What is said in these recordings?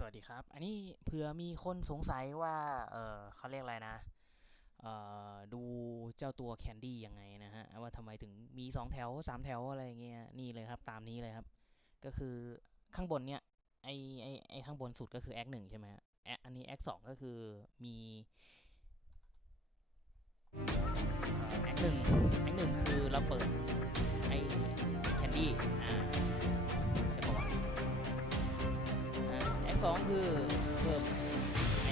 สวัสดีครับ อันนี้เผื่อมีคนสงสัยว่า เออเขาเรียกอะไรนะ เออดูเจ้าตัวแคนดี้ยังไงนะฮะ ว่าทำไมถึงมีสองแถวสามแถวอะไรเงี้ย นี่เลยครับ ตามนี้เลยครับ ก็คือข้างบนเนี่ย ไอไอไอข้างบนสุดก็คือแอคหนึ่งใช่ไหมแอคอันนี้แอคสองก็คือมีแอคหนึ่งแอคหนึ่งคือเราเปิด สองคือเพิ่มไอ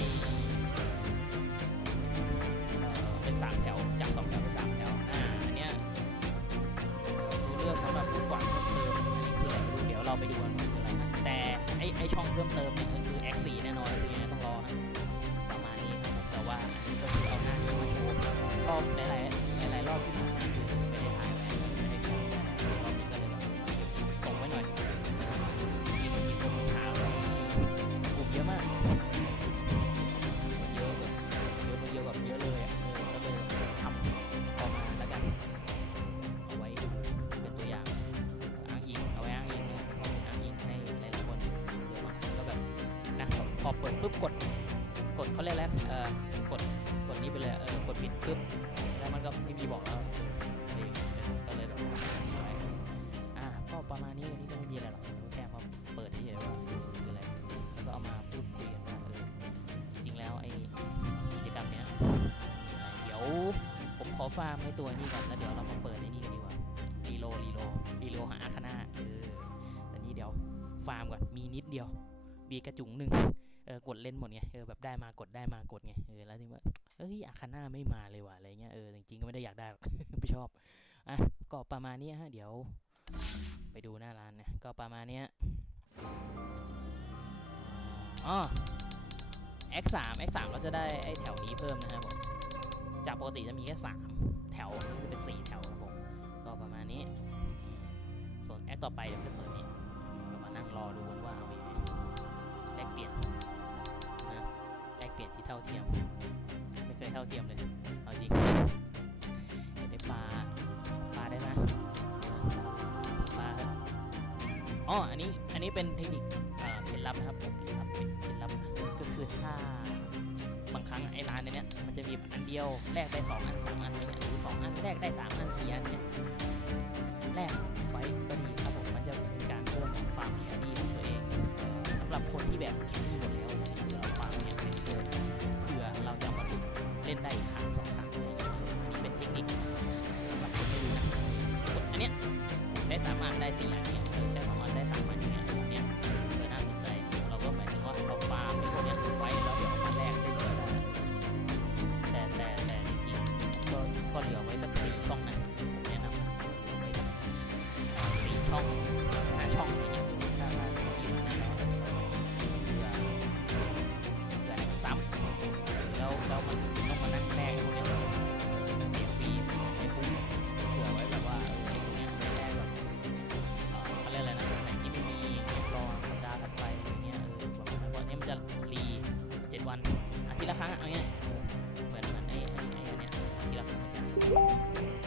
เป็นสามแถวจากสองแถวเป็นสามแถวอ่าอันเนี้ยเลือกสำหรับทุกวันเพิ่มเติมอันนี้คืออะไรไม่รู้เดี๋ยวเราไปดูกันว่าคืออะไรนะแต่ไอไอช่องเพิ่มเติมเนี่ยก็คือ X 4 แน่นอนคือยังไงต้องรอฮะประมาณนี้ครับผมแต่ว่าอันนี้ก็คือเอาหน้านี้มาโชว์รอบหลายๆหลายๆรอบที่ผ่านมา เยอะเยอะเลยอะเออก็เลยทำออกมาแล้วกัน เอาไว้ดูเป็นตัวอย่างอ้างอิงเอาไว้อ้างอิงเลยเป็นข้อ้างอิงให้หลายๆคนเยอะมากก็แบบนะพอเปิดปุ๊บกดกดเขาเรียกแล้วเออกดกดนี้ไปเลยเออกดปิดปุ๊บแล้วมันก็ไม่มีบอกแล้วอะไรอย่างเงี้ยก็เลยแบบ ฟาร์มให้ตัวนี้ก่อนแล้วเดี๋ยวเรามาเปิดไอ้นี่กันดีกว่ารีโลรีโลรีโลหาอาคนาเออแต่นี้เดี๋ยวฟาร์มก่อนมีนิดเดียวมีกระจุงหนึ่งเออกดเล่นหมดไงเออแบบได้มากดได้มากดไงเออแล้วทีว่าเอ้ยอาคาน่าไม่มาเลยว่ะอะไรเงี้ยเออจริงๆก็ไม่ได้อยากได้หรอกไม่ชอบอะก็ประมาณนี้ฮะเดี๋ยว ไปดูหน้าร้านนะก็ประมาณนี้อ๋อ x 3 x 3 เราจะได้ไอแถวนี้เพิ่มนะครับผม จากปกติจะมีแค่สามแถวนี่จะเป็นสี่แถวครับผมก็ประมาณนี้ ส่วน x ต่อไปเดี๋ยวจะเปิดนี้ก็มานั่งรอดูกันว่าเอาอย่างไรแลกเปลี่ยนนะแลกเปลี่ยนที่เท่าเทียม ไม่เคยเท่าเทียมเลยเอาจริงเห็นได้ปลาปลาได้ไหมปลาอ๋ออันนี้อันนี้เป็นเทคนิคเอ่อเคล็ดลับนะครับผมเคล็ดลับเป็นเคล็ดลับนะ จะมีอันเดียวแลกได้สองอันสามอันเงี้ยหรือสองอันแลกได้สามอันสี่อันเนี่ยแลกไว้ก็ดีครับผมมันจะเป็นการเพิ่มฟามแครี่ของตัวเองสำหรับคนที่แบบแครี่หมดแล้วเนี่ยคือเราฟาร์มเนี่ยแครี่เลยเผื่อเราจะเอามาฝึกเล่นได้อีกครั้งสองครั้งอันนี้เป็นเทคนิคสำหรับคนไม่รู้นะกดอันเนี้ยได้สามอันได้สี่อัน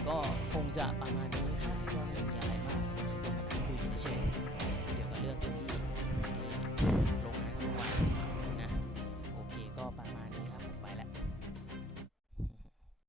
ก็คงจะประมาณนี้ค่ะ